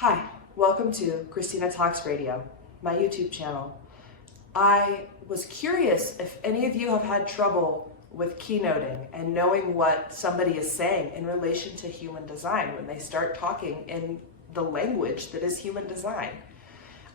Hi, welcome to Christina Talks Radio, my YouTube channel. I was curious if any of you have had trouble with keynoting and knowing what somebody is saying in relation to human design when they start talking in the language that is human design.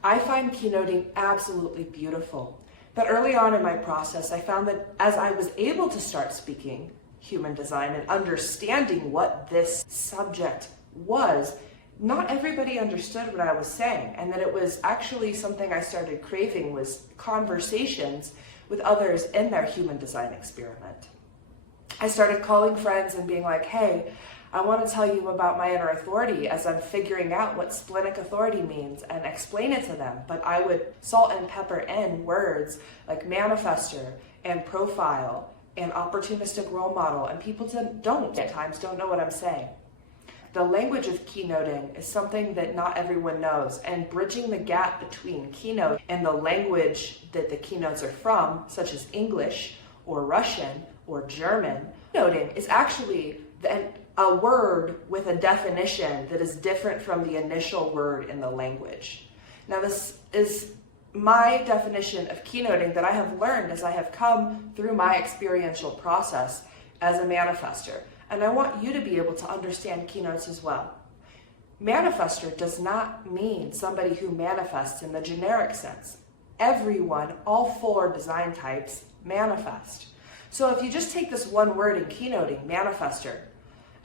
I find keynoting absolutely beautiful, but early on in my process, I found that as I was able to start speaking human design and understanding what this subject was, not everybody understood what I was saying, and that it was actually something I started craving was conversations with others in their human design experiment. I started calling friends and being like, hey, I want to tell you about my inner authority as I'm figuring out what splenic authority means and explain it to them. But I would salt and pepper in words like manifestor and profile and opportunistic role model, and people at times don't know what I'm saying. The language of keynoting is something that not everyone knows, and bridging the gap between keynote and the language that the keynotes are from, such as English or Russian or German, keynoting is actually a word with a definition that is different from the initial word in the language. Now, this is my definition of keynoting that I have learned as I have come through my experiential process as a manifestor. And I want you to be able to understand keynotes as well. Manifestor does not mean somebody who manifests in the generic sense. Everyone, all 4 design types, manifest. So if you just take this one word in keynoting, manifestor,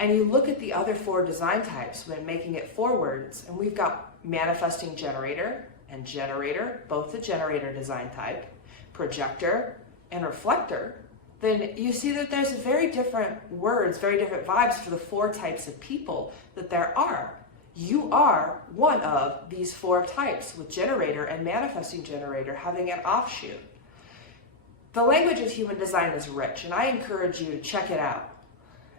and you look at the other 4 design types when making it 4 words, and we've got manifesting generator and generator, both the generator design type, projector and reflector, then you see that there's very different words, very different vibes for the 4 types of people that there are. You are one of these 4 types, with generator and manifesting generator having an offshoot. The language of human design is rich, and I encourage you to check it out.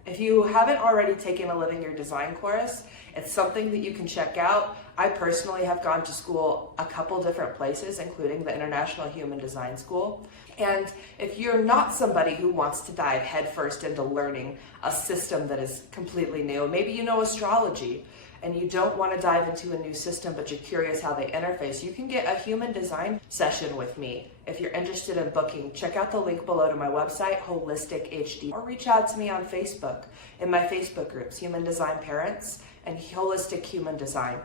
If you haven't already taken a Living Your Design course, it's something that you can check out. I personally have gone to school a couple different places, including the International Human Design School. And if you're not somebody who wants to dive headfirst into learning a system that is completely new, maybe you know astrology and you don't want to dive into a new system, but you're curious how they interface, you can get a human design session with me. If you're interested in booking, check out the link below to my website, Holistic HD, or reach out to me on Facebook in my Facebook groups, Human Design Parents and Holistic Human Design.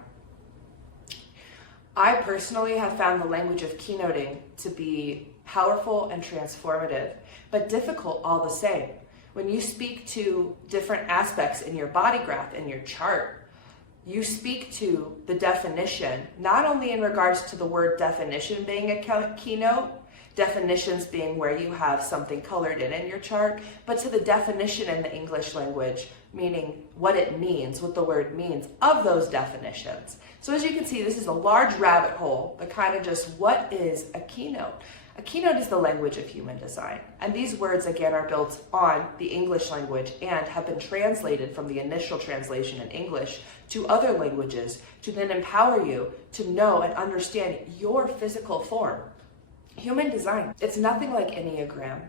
I personally have found the language of keynoting to be powerful and transformative, but difficult all the same. When you speak to different aspects in your body graph, in your chart, you speak to the definition, not only in regards to the word definition being a keynote, definitions being where you have something colored in your chart, but to the definition in the English language, meaning what it means, what the word means of those definitions. So as you can see, this is a large rabbit hole, but kind of just what is a keynote? A keynote is the language of human design. And these words, again, are built on the English language and have been translated from the initial translation in English to other languages to then empower you to know and understand your physical form. Human design, it's nothing like Enneagram.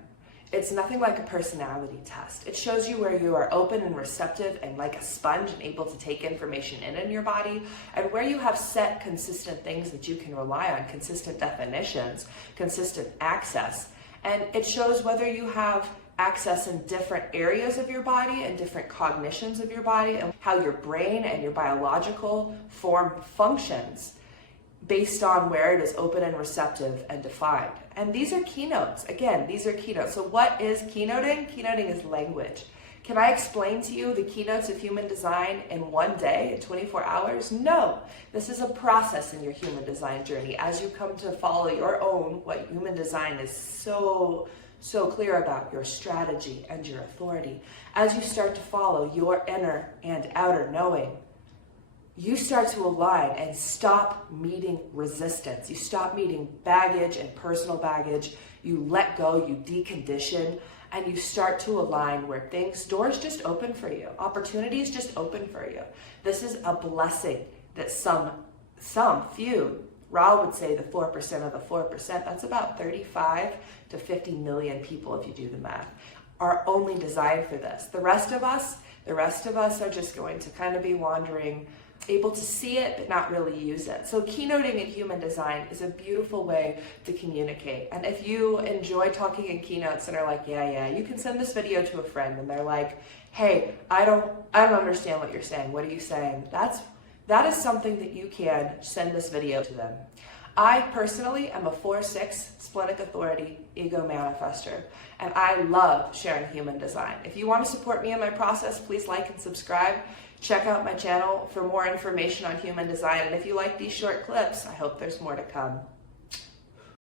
It's nothing like a personality test. It shows you where you are open and receptive and like a sponge and able to take information in your body, and where you have set consistent things that you can rely on, consistent definitions, consistent access. And it shows whether you have access in different areas of your body and different cognitions of your body, and how your brain and your biological form functions based on where it is open and receptive and defined. And these are keynotes. Again, these are keynotes. So what is keynoting? Keynoting is language. Can I explain to you the keynotes of human design in one day, in 24 hours? No. This is a process in your human design journey as you come to follow your own, what human design is so clear about, your strategy and your authority. As you start to follow your inner and outer knowing, you start to align and stop meeting resistance. You stop meeting baggage and personal baggage. You let go, you decondition, and you start to align where doors just open for you. Opportunities just open for you. This is a blessing that some few, Ra would say the 4% of the 4%, that's about 35 to 50 million people if you do the math, are only designed for this. The rest of us are just going to kind of be wandering able to see it but not really use it. So keynoting in human design is a beautiful way to communicate. And if you enjoy talking in keynotes and are like, yeah, you can send this video to a friend and they're like, hey, I don't understand what you're saying. What are you saying? That is something that you can send this video to them. I personally am a 4/6 splenic authority ego manifester, and I love sharing human design. If you want to support me in my process, please like and subscribe. Check out my channel for more information on human design. And if you like these short clips, I hope there's more to come.